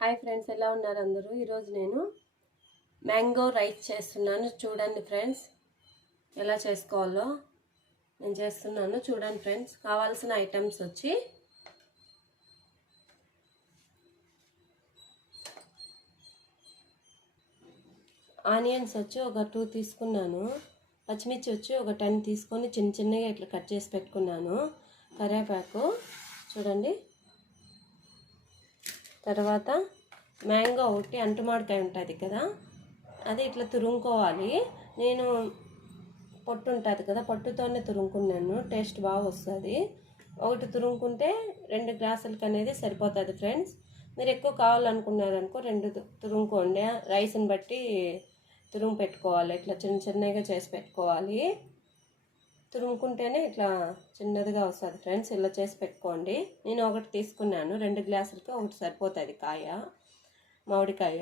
Hi friends ఎలా ఉన్నారు అందరూ? ఈరోజు నేను మ్యాంగో రైస్ చేస్తున్నాను. చూడండి ఫ్రెండ్స్ ఎలా చేసుకోవాలో నేను చేస్తున్నాను. చూడండి ఫ్రెండ్స్ కావాల్సిన ఐటమ్స్ వచ్చి ఆనియన్స్ వచ్చి ఒక టూ తీసుకున్నాను. పచ్చిమిర్చి వచ్చి ఒక టెన్ తీసుకొని చిన్న చిన్నగా ఇట్లా కట్ చేసి పెట్టుకున్నాను. కరివేపాకు చూడండి తర్వాత మ్యాంగో ఒకటి అంటుమాడికాయ ఉంటుంది కదా అది ఇట్లా తురుముకోవాలి. నేను పొట్టు ఉంటుంది కదా పొట్టుతోనే తురుముకున్నాను టేస్ట్ బాగా వస్తుంది. ఒకటి తురుముకుంటే రెండు గ్లాసులకి అనేది సరిపోతుంది ఫ్రెండ్స్. మీరు ఎక్కువ కావాలనుకున్నారనుకో రెండు తురుముకోండి. రైస్ని బట్టి తురుము పెట్టుకోవాలి ఇట్లా చిన్న చిన్నగా చేసి పెట్టుకోవాలి. తురుముకుంటేనే ఇట్లా చిన్నదిగా వస్తుంది. ఫ్రెండ్స్ ఇలా చేసి పెట్టుకోండి. నేను ఒకటి తీసుకున్నాను. రెండు గ్లాసులకి ఒకటి సరిపోతుంది కాయ మామిడికాయ.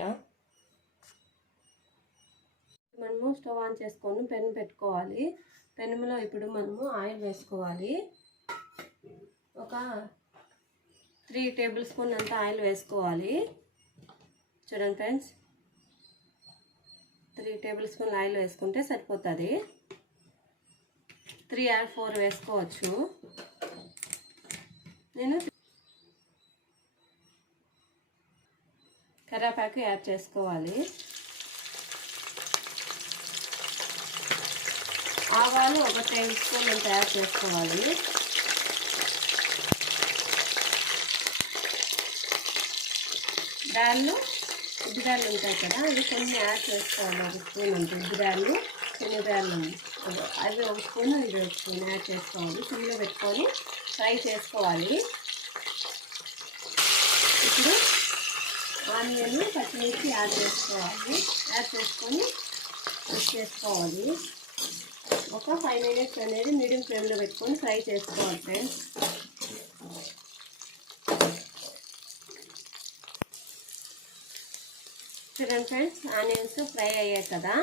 మనము స్టవ్ ఆన్ చేసుకొని పెన్ పెట్టుకోవాలి. పెనుములో ఇప్పుడు మనము ఆయిల్ వేసుకోవాలి. ఒక త్రీ టేబుల్ స్పూన్ అంత ఆయిల్ వేసుకోవాలి. చూడండి friends three tablespoon oil వేసుకుంటే సరిపోతుంది. త్రీ ఆర్ ఫోర్ వేసుకోవచ్చు. నేను కరాపాకు యాడ్ చేసుకోవాలి. ఆవాలు ఒక టేబుల్ స్పూన్ నేను తయారు చేసుకోవాలి. దాళ్ళు ఉద్దిరాళ్ళు ఉంటాయి కదా అవి కొన్ని యాడ్ చేసుకోవాలి. ఒక స్పూన్ అంత ఉద్దిరాళ్ళు శనగరాళ్ళు అవి ఒక స్పూన్ ఇది ఒక స్పూన్ యాడ్ చేసుకోవాలి. సిమ్లో పెట్టుకొని ఫ్రై చేసుకోవాలి. ఇప్పుడు ఆనియన్ పచ్చిమిర్చి యాడ్ చేసుకోవాలి. యాడ్ చేసుకొని మిక్స్ చేసుకోవాలి. ఒక ఫైవ్ మినిట్స్ అనేది మీడియం ఫ్లేమ్లో పెట్టుకొని ఫ్రై చేసుకోవాలి ఫ్రెండ్స్. చూడండి ఫ్రెండ్స్ ఆనియన్స్ ఫ్రై అయ్యాయి కదా.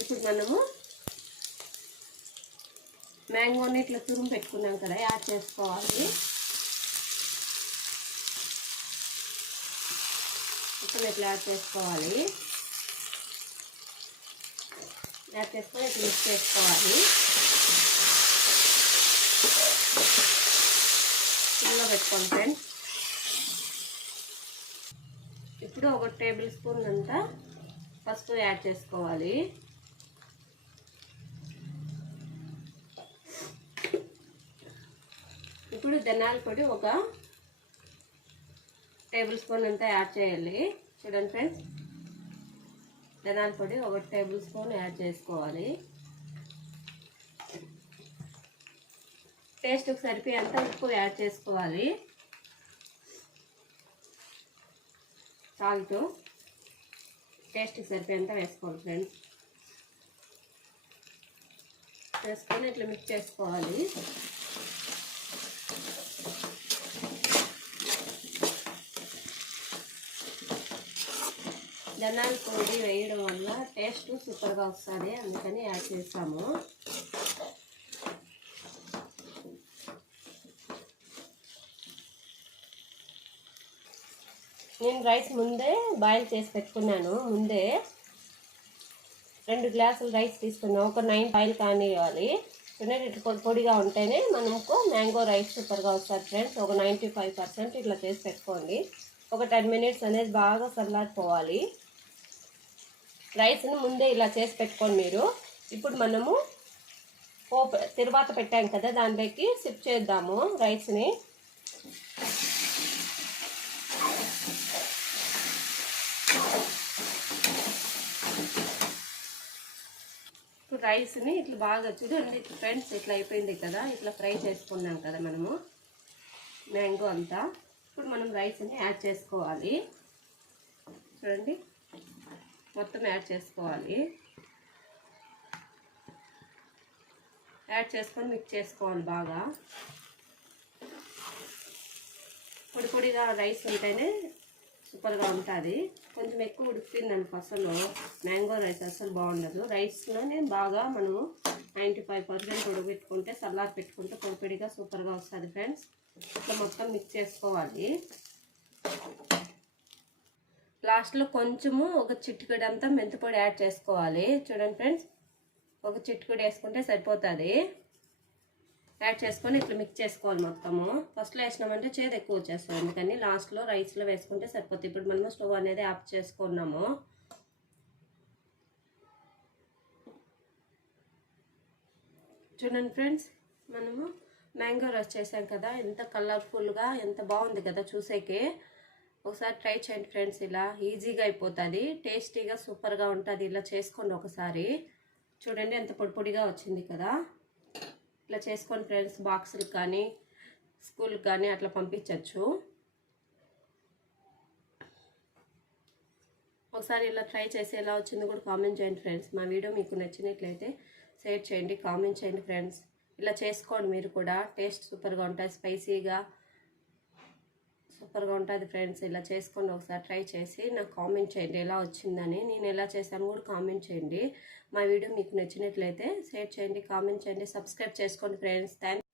ఇప్పుడు మనము మ్యాంగోని ఇట్లా తురుము పెట్టుకున్నాం కదా యాడ్ చేసుకోవాలి. ఇప్పుడు ఇట్లా యాడ్ చేసుకోవాలి. యాడ్ చేసుకొని ఇట్లా మిక్స్ చేసుకోవాలి. ఇందులో పెట్టుకోండి ఫ్రెండ్స్. ఇప్పుడు ఒక టేబుల్ స్పూన్ అంతా పసుపు యాడ్ చేసుకోవాలి. ఇప్పుడు ధనాల పొడి ఒక టేబుల్ స్పూన్ అంతా యాడ్ చేయాలి. చూడండి ఫ్రెండ్స్. ధనాల పొడి ఒక టేబుల్ స్పూన్ యాడ్ చేసుకోవాలి. టేస్ట్కి సరిపోయేంత ఉప్పు యాడ్ చేసుకోవాలి. సాల్ట్ టేస్ట్కి సరిపోయేంత వేసుకోవాలి ఫ్రెండ్స్. వేసుకొని ఇట్లా మిక్స్ చేసుకోవాలి. జనాల పొడి వేయడం వల్ల టేస్ట్ సూపర్గా వస్తుంది అందుకని యాడ్ చేస్తాము నేను రైస్ ముందే బాయిల్ చేసి పెట్టుకున్నాను ముందే రెండు గ్లాసులు రైస్ తీసుకున్నాం. ఒక నైన్ బాయిల్ కానివ్వాలి. చూడండి ఇట్లా పొడి పొడిగా ఉంటేనే మనకు మ్యాంగో రైస్ సూపర్గా వస్తారు ఫ్రెండ్స్. ఒక నైంటీ ఫైవ్ పర్సెంట్ ఇట్లా చేసి పెట్టుకోండి. ఒక టెన్ మినిట్స్ అనేది బాగా చల్లారిపోవాలి రైస్ని ముందే ఇలా చేసి పెట్టుకోండి మీరు. ఇప్పుడు మనము పోపు తిరువాత పెట్టాం కదా దానిలోకి సిప్ చేద్దాము రైస్ని. ఇప్పుడు రైస్ని ఇట్లా బాగా చూడండి ఫ్రెండ్స్ ఇట్లా అయిపోయింది కదా ఇట్లా ఫ్రై చేసుకున్నాం కదా మనము మ్యాంగో అంతా. ఇప్పుడు మనం రైస్ని యాడ్ చేసుకోవాలి. చూడండి. మొత్తం యాడ్ చేసుకోవాలి. యాడ్ చేసుకొని మిక్స్ చేసుకోవాలి బాగా. పొడి పొడిగా రైస్ ఉంటేనే సూపర్గా ఉంటుంది. కొంచెం ఎక్కువ ఉడికిందనుకో అసలు మ్యాంగో రైస్ అసలు బాగుండదు. రైస్లోనే బాగా మనము నైంటీ ఫైవ్ పర్సెంట్ ఉడకబెట్టుకుంటే సల్లార్ పెట్టుకుంటే పొడిపొడిగా సూపర్గా వస్తుంది ఫ్రెండ్స్. ఇట్లా మొత్తం మిక్స్ చేసుకోవాలి. లాస్ట్లో కొంచెము ఒక చిటికెడంతా మెంతిపొడి యాడ్ చేసుకోవాలి. చూడండి ఫ్రెండ్స్ ఒక చిటికెడు వేసుకుంటే సరిపోతుంది. యాడ్ చేసుకొని ఇట్లా మిక్స్ చేసుకోవాలి మొత్తము. ఫస్ట్లో వేసినామంటే చేదు ఎక్కువ వచ్చేస్తుంది. అందుకని లాస్ట్లో రైస్లో వేసుకుంటే సరిపోతుంది. ఇప్పుడు మనము స్టవ్ అనేది ఆఫ్ చేసుకున్నాము. చూడండి ఫ్రెండ్స్ మనము మ్యాంగో రస్ చేసాం కదా. ఎంత కలర్ఫుల్గా ఎంత బాగుంది కదా చూసేకి. ఒకసారి ట్రై చేయండి ఫ్రెండ్స్ ఇలా ఈజీగా అయిపోతుంది టేస్టీగా సూపర్గా ఉంటుంది. ఇలా చేసుకోండి ఒకసారి. చూడండి ఎంత పొడి పొడిగా వచ్చింది కదా. ఇట్లా చేసుకోండి ఫ్రెండ్స్ బాక్సులకు కానీ స్కూల్కి కానీ అట్లా పంపించవచ్చు ఒకసారి ఇలా ట్రై చేసి ఎలా వచ్చిందో కూడా కామెంట్ చేయండి ఫ్రెండ్స్. మా వీడియో మీకు నచ్చినట్లయితే షేర్ చేయండి కామెంట్ చేయండి ఫ్రెండ్స్. ఇలా చేసుకోండి మీరు కూడా. టేస్ట్ సూపర్గా ఉంటుంది స్పైసీగా సూపర్గా ఉంటుంది ఫ్రెండ్స్. ఇలా చేసుకోండి ఒకసారి ట్రై చేసి నాకు కామెంట్ చేయండి ఎలా వచ్చిందని. నేను ఎలా చేశాను కూడా కామెంట్ చేయండి. మా వీడియో మీకు నచ్చినట్లయితే షేర్ చేయండి కామెంట్ చేయండి సబ్స్క్రైబ్ చేసుకోండి ఫ్రెండ్స్. థ్యాంక్